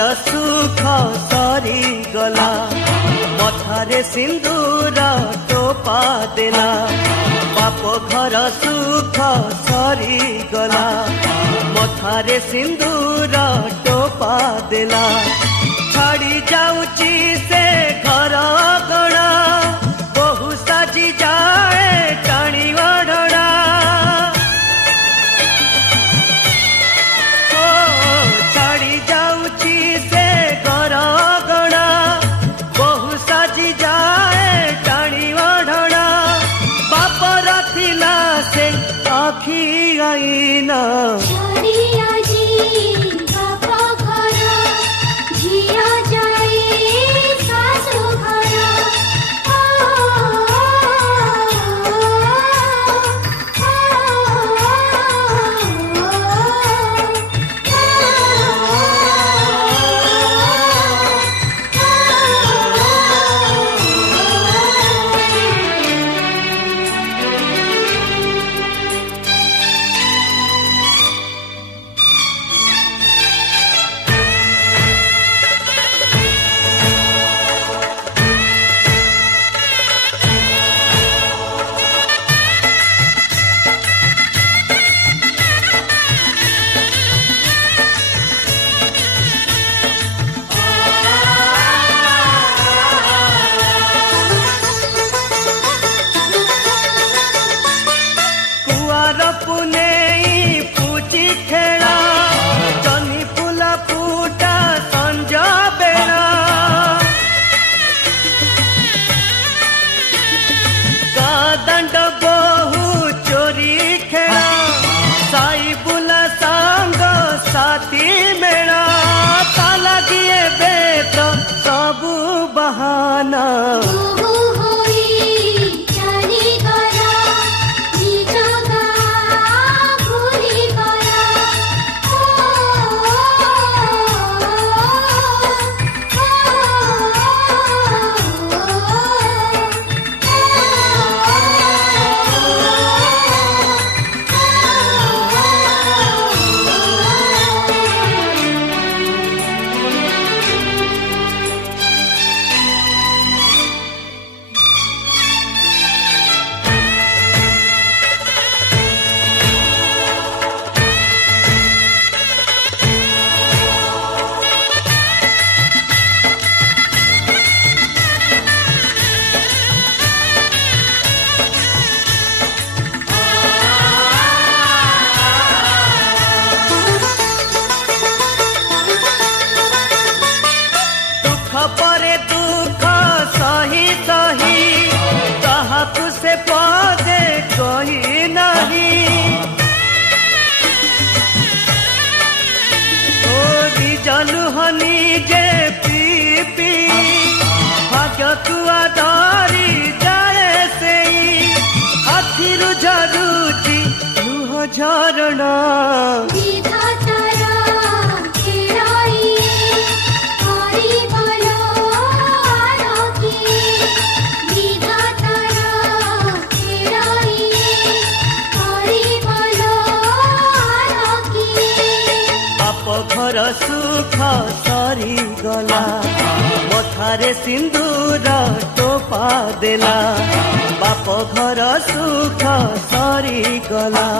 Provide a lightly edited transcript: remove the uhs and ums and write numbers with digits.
घर सुख सरी गला मथारे सिंदूर टोपा देला बाप घर सुख सरी गला मथारे सिंदूर टोपा देला छाड़ी जाऊची से घर गणा बहु साजी जाए टाणी ओढ़ना छाड़ी जाऊची से घर गणा बहु साजी जाए टाणी ओढ़ना बाप रखिला से आखी आईना दंड बहु चोरी खेला साई बुला सांग साथी मेला ताला दिए बेत सबू बहाना परे दुख सही सही कहाकू से पदे कही नहीं ओ निजलु हनी जे पी पी भाग्य तुआ धरी जाए से आखिरु झरुची लुह झरणा घर सुख सरी गला मथारे सिंदूर टोपा देला बाप घर सुख सरी गला।